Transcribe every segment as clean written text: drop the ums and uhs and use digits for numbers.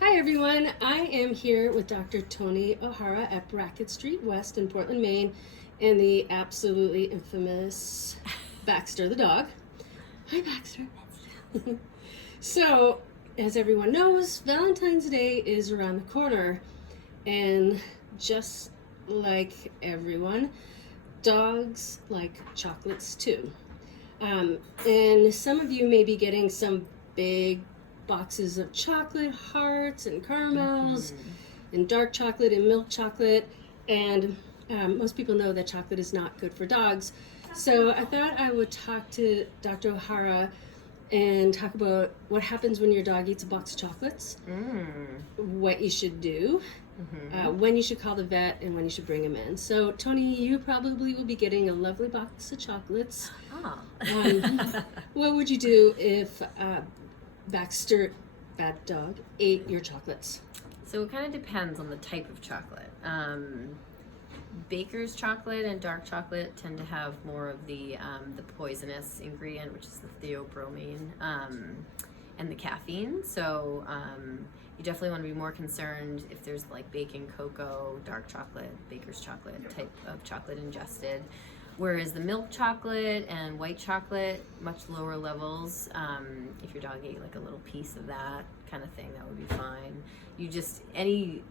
Hi everyone, I am here with Dr. Toni O'Hara at Brackett Street West in Portland, Maine, and the absolutely infamous Baxter the dog. Hi Baxter. So, as everyone knows, Valentine's Day is around the corner, and just like everyone, dogs like chocolates too. And some of you may be getting some big boxes of chocolate hearts and caramels and dark chocolate and milk chocolate. And most people know that chocolate is not good for dogs. So I thought I would talk to Dr. O'Hara and talk about what happens when your dog eats a box of chocolates, what you should do, when you should call the vet, and when you should bring him in. So, Toni, you probably will be getting a lovely box of chocolates. What would you do if Baxter, bad dog, ate your chocolates? So it kind of depends on the type of chocolate. Baker's chocolate and dark chocolate tend to have more of the poisonous ingredient, which is the theobromine, and the caffeine. So you definitely want to be more concerned if there's like baking cocoa, dark chocolate, Baker's chocolate type of chocolate ingested. Whereas the milk chocolate and white chocolate, much lower levels. If your dog ate like a little piece of that kind of thing, that would be fine. You just, any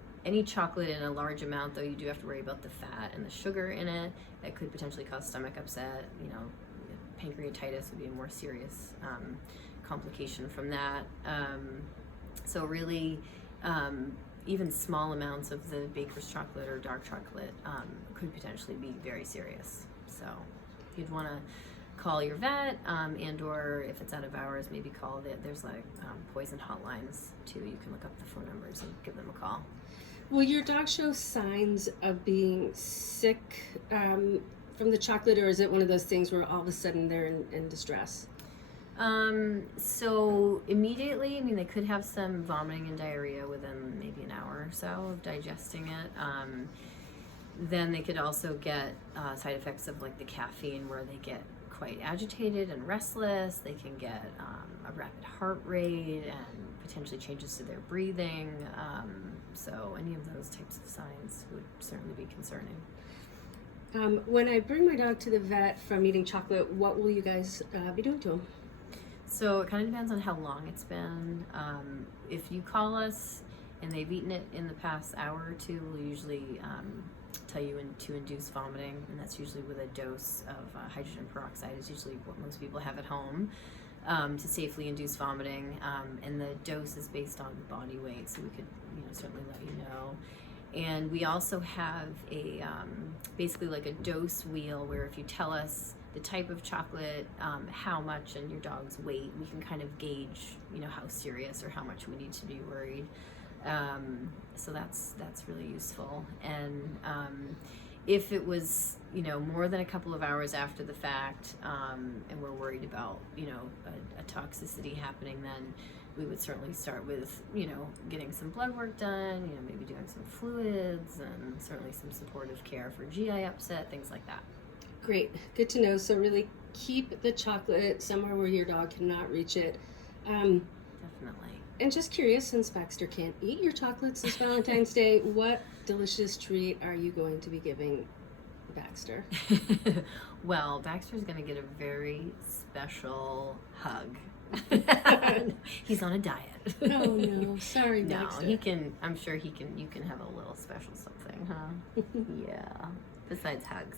chocolate in a large amount, though, you do have to worry about the fat and the sugar in it. That could potentially cause stomach upset. You know, pancreatitis would be a more serious complication from that. So really, even small amounts of the Baker's chocolate or dark chocolate could potentially be very serious. So you'd want to call your vet, and or if it's out of hours, maybe call there's like poison hotlines too. You can look up the phone numbers and give them a call. Will your dog show signs of being sick from the chocolate, or is it one of those things where all of a sudden they're in distress? So immediately, I mean, they could have some vomiting and diarrhea within maybe an hour or so of digesting it. Then they could also get side effects of like the caffeine, where they get quite agitated and restless. They can get a rapid heart rate and potentially changes to their breathing. So any of those types of signs would certainly be concerning. When I bring my dog to the vet from eating chocolate, what will you guys be doing to him? So it kind of depends on how long it's been. If you call us and they've eaten it in the past hour or two, we'll usually tell you to induce vomiting, and that's usually with a dose of hydrogen peroxide is usually what most people have at home to safely induce vomiting, and the dose is based on body weight, so we could certainly let you know. And we also have a basically like a dose wheel, where if you tell us the type of chocolate, how much, and your dog's weight, we can kind of gauge how serious or how much we need to be worried. So that's really useful. And if it was more than a couple of hours after the fact, and we're worried about a toxicity happening, then we would certainly start with getting some blood work done, maybe doing some fluids, and certainly some supportive care for GI upset, things like that. Great, good to know. So really keep the chocolate somewhere where your dog cannot reach it. Definitely. And just curious, since Baxter can't eat your chocolates this Valentine's Day, what delicious treat are you going to be giving Baxter? Well, Baxter's going to get a very special hug. He's on a diet. Oh no, sorry, Baxter. No, I'm sure you can have a little special something, huh? Yeah, besides hugs.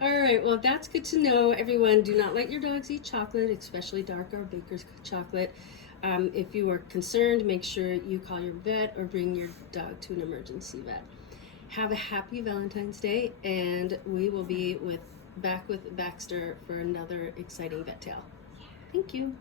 All right, well, that's good to know. Everyone, do not let your dogs eat chocolate, especially dark or Baker's chocolate. If you are concerned, make sure you call your vet or bring your dog to an emergency vet. Have a happy Valentine's Day, and we will be back with Baxter for another exciting vet tale. Thank you.